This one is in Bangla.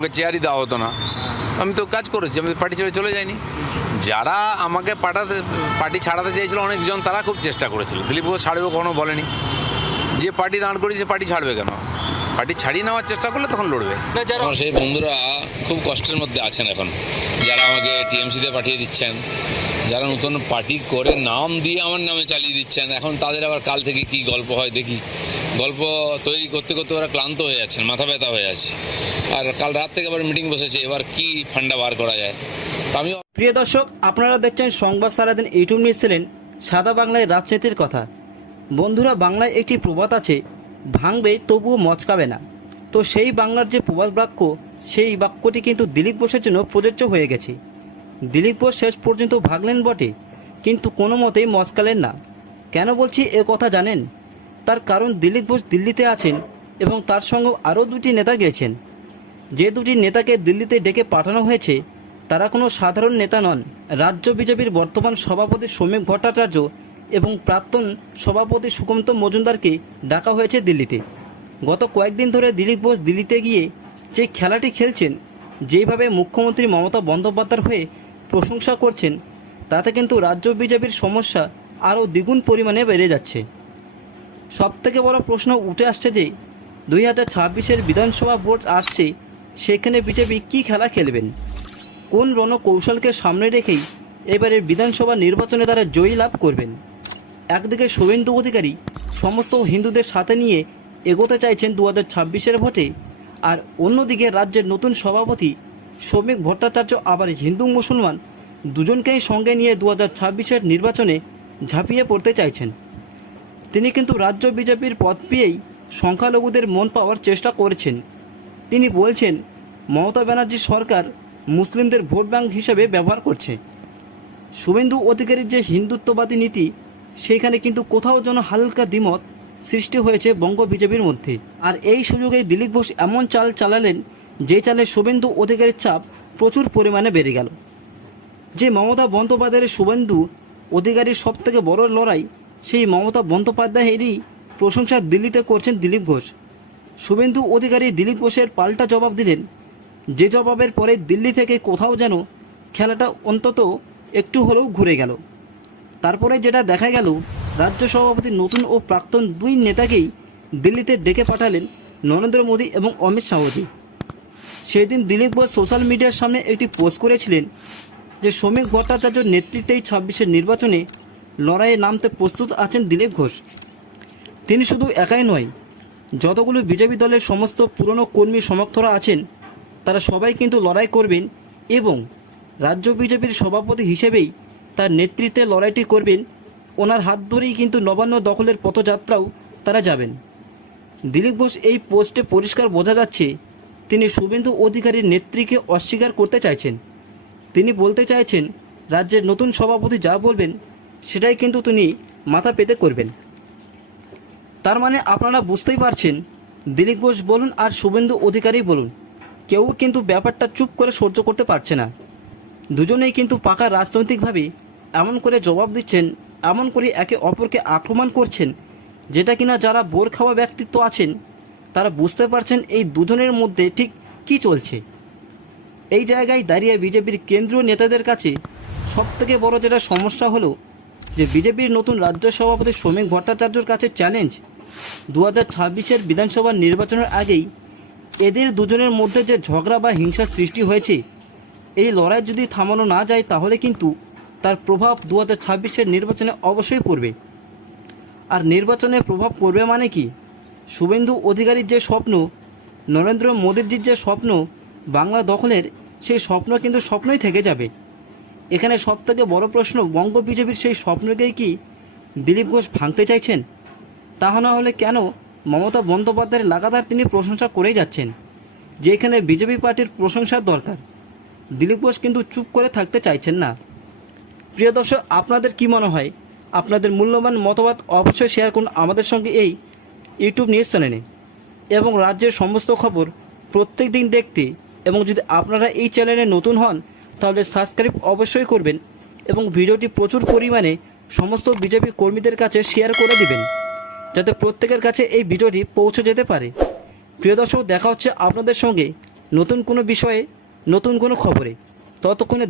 আমাকে চেয়ারই দেওয়া হতো না। আমি তো কাজ করেছি আমি পার্টি ছেড়ে চলে যাইনি। যারা আমাকে পাঠাতে পার্টি ছাড়াতে চেয়েছিল অনেকজন তারা খুব চেষ্টা করেছিল। দিলীপ ঘোষ ছাড়বে কখনো বলেনি। যে পার্টি দাঁড় করেছে পার্টি ছাড়বে কেন? পার্টি ছাড়িয়ে নেওয়ার চেষ্টা করলে তখন লড়বে। না যারা আমার সেই বন্ধুরা খুব কষ্টের মধ্যে আছেন এখন। যারা আমাকে টিএমসিতে পাঠিয়ে দিচ্ছেন যারা নতুন পার্টি করে নাম দিয়ে আমার নামে চালিয়ে দিচ্ছেন এখন তাদের আবার কাল থেকে কি গল্প হয় দেখি। গল্প তৈরি করতে করতে ওরা ক্লান্ত হয়ে যাচ্ছেন, মাথা ব্যথা হয়ে আছে আর কাল রাত থেকে আবার মিটিং বসেছে, এবার কি ফান্ডা বার করা যায়? আমি প্রিয় দর্শক, আপনারা দেখছেন সংবাদ সারাদিন ইউটিউব চ্যানেল, সাদা বাংলায় রাজনীতির কথা। বন্ধুরা, বাংলায় একটি প্রবাদ আছে, ভাঙবে তবুও মচকাবে না। তো সেই বাংলার যে প্রবাদ বাক্য, সেই বাক্যটি কিন্তু দিলীপ বোসের জন্য প্রযোজ্য হয়ে গেছে। দিলীপ বোস শেষ পর্যন্ত ভাগলেন বটে, কিন্তু কোনো মতেই মচকালেন না। কেন বলছি এ কথা জানেন? তার কারণ দিলীপ বোস দিল্লিতে আছেন এবং তার সঙ্গে আরও দুটি নেতা গেছেন। যে দুটি নেতাকে দিল্লিতে ডেকে পাঠানো হয়েছে, তারা কোনো সাধারণ নেতা নন। রাজ্য বিজেপির বর্তমান সভাপতি শ্রমিক ভট্টাচার্য এবং প্রাক্তন সভাপতি সুকান্ত মজুমদারকে ডাকা হয়েছে দিল্লিতে। গত কয়েকদিন ধরে দিলীপ বোস দিল্লিতে গিয়ে যে খেলাটি খেলছেন যেভাবে মুখ্যমন্ত্রী মমতা বন্দ্যোপাধ্যায়ের হয়ে প্রশংসা করছেন, তাতে কিন্তু রাজ্য বিজেপির সমস্যা আরও দ্বিগুণ পরিমাণে বেড়ে যাচ্ছে। সবথেকে বড় প্রশ্ন উঠে আসছে যে, দুই হাজার ছাব্বিশের বিধানসভা ভোট আসছে, সেখানে বিজেপি কী খেলা খেলবেন? কোন রণকৌশলকে সামনে রেখেই এবারের বিধানসভা নির্বাচনে তারা জয়ী লাভ করবেন? একদিকে শুভেন্দু অধিকারী সমস্ত হিন্দুদের সাথে নিয়ে এগোতে চাইছেন দু হাজার ছাব্বিশের ভোটে, আর অন্যদিকে রাজ্যের নতুন সভাপতি শ্রমিক ভট্টাচার্য, আবার হিন্দু মুসলমান দুজনকেই সঙ্গে নিয়ে দু হাজার ছাব্বিশের নির্বাচনে ঝাঁপিয়ে পড়তে চাইছেন। তিনি কিন্তু রাজ্য বিজেপির পদ পেয়েই সংখ্যালঘুদের মন পাওয়ার চেষ্টা করেছেন। তিনি বলছেন, মমতা ব্যানার্জি সরকার মুসলিমদের ভোট ব্যাংক হিসেবে ব্যবহার করছে। শুভেন্দু অধিকারীর যে হিন্দুত্ববাদী নীতি, সেইখানে কিন্তু কোথাও যেন হালকা দ্বিমত সৃষ্টি হয়েছে বঙ্গ বিজেপির মধ্যে। আর এই সুযোগে দিলীপ ঘোষ এমন চাল চালালেন, যে চালে শুভেন্দু অধিকারীর চাপ প্রচুর পরিমাণে বেড়ে গেল। যে মমতা বন্দ্যোপাধ্যায়ের শুভেন্দু অধিকারীর সব থেকে বড় লড়াই সেই মমতা বন্দ্যোপাধ্যায়েরই প্রশংসা দিল্লিতে করছেন দিলীপ ঘোষ। শুভেন্দু অধিকারী দিলীপ ঘোষের পাল্টা জবাব দিলেন, যে জবাবের পরে দিল্লি থেকে কোথাও যেন খেলাটা অন্তত একটু হলেও ঘুরে গেল। তারপরে যেটা দেখা গেল, রাজ্য সভাপতি নতুন ও প্রাক্তন দুই নেতাকেই দিল্লিতে ডেকে পাঠালেন নরেন্দ্র মোদী এবং অমিত শাহজি। সেদিন দিলীপ ঘোষ সোশ্যাল মিডিয়ার সামনে একটি পোস্ট করেছিলেন যে, শ্রমিক ভট্টাচার্য নেতৃত্বেই ছাব্বিশের নির্বাচনে লড়াইয়ে নামতে প্রস্তুত আছেন দিলীপ ঘোষ। তিনি শুধু একাই নয়, যতগুলো বিজেপি দলের সমস্ত পুরনো কর্মী সমর্থকরা আছেন, তারা সবাই কিন্তু লড়াই করবেন এবং রাজ্য বিজেপির সভাপতি হিসেবেই তার নেতৃত্বে লড়াইটি করবেন। ওনার হাত ধরেই কিন্তু নবান্ন দখলের পথযাত্রাও তারা যাবেন। দিলীপ ঘোষ এই পোস্টে পরিষ্কার বোঝা যাচ্ছে, তিনি শুভেন্দু অধিকারীর নেত্রীকে অস্বীকার করতে চাইছেন। তিনি বলতে চাইছেন, রাজ্যের নতুন সভাপতি যা বলবেন সেটাই কিন্তু তিনি মাথা পেতে করবেন। তার মানে আপনারা বুঝতেই পারছেন, দিলীপ ঘোষ বলুন আর শুভেন্দু অধিকারী বলুন, কেউ কিন্তু ব্যাপারটা চুপ করে সহ্য করতে পারছে না। দুজনেই কিন্তু পাকা রাজনৈতিকভাবে এমন করে জবাব দিচ্ছেন, এমন করে একে অপরকে আক্রমণ করছেন, যেটা কিনা যারা বোর খাওয়া ব্যক্তিত্ব আছেন, তারা বুঝতে পারছেন এই দুজনের মধ্যে ঠিক কী চলছে। এই জায়গায় দাঁড়িয়ে বিজেপির কেন্দ্রীয় নেতাদের কাছে সবথেকে বড় যেটা সমস্যা হলো যে বিজেপির নতুন রাজ্য সভাপতি শ্রমিক ভট্টাচার্যর কাছে চ্যালেঞ্জ দু হাজার ছাব্বিশের বিধানসভা নির্বাচনের আগেই এদের দুজনের মধ্যে যে ঝগড়া বা হিংসার সৃষ্টি হয়েছে, এই লড়াই যদি থামানো না যায়, তাহলে কিন্তু তার প্রভাব দু হাজার ছাব্বিশের নির্বাচনে অবশ্যই পড়বে। আর নির্বাচনে প্রভাব পড়বে মানে কি? শুভেন্দু অধিকারীর যে স্বপ্ন, নরেন্দ্র মোদীজির যে স্বপ্ন, বাংলা দখলের সেই স্বপ্ন কিন্তু স্বপ্নই থেকে যাবে। এখানে সব থেকে বড় প্রশ্ন বঙ্গ বিজেপির সেই স্বপ্নকেই কি দিলীপ ঘোষ ভাঙতে চাইছেন? তাহা না হলে কেন মমতা বন্দ্যোপাধ্যায়ের লাগাতার তিনি প্রশংসা করেই যাচ্ছেন, যে এখানে বিজেপি পার্টির প্রশংসার দরকার? দিলীপ ঘোষ কিন্তু চুপ করে থাকতে চাইছেন না। প্রিয় দর্শক, আপনাদের কি মনে হয়? আপনাদের মূল্যবান মতবাদ অবশ্যই শেয়ার করুন আমাদের সঙ্গে এই ইউটিউব নিউজ চ্যানেলে। এবং রাজ্যের সমস্ত খবর প্রত্যেক দিন দেখতে এবং যদি আপনারা এই চ্যানেলে নতুন হন তাহলে সাবস্ক্রাইব অবশ্যই করবেন এবং ভিডিওটি প্রচুর পরিমাণে সমস্ত বিজেপি কর্মীদের কাছে শেয়ার করে দিবেন, যাতে প্রত্যেকের কাছে এই ভিডিওটি পৌঁছে যেতে পারে। প্রিয় দর্শক, দেখা হচ্ছে আপনাদের সঙ্গে নতুন কোনো বিষয়ে, নতুন কোনো খবরে। ততক্ষণে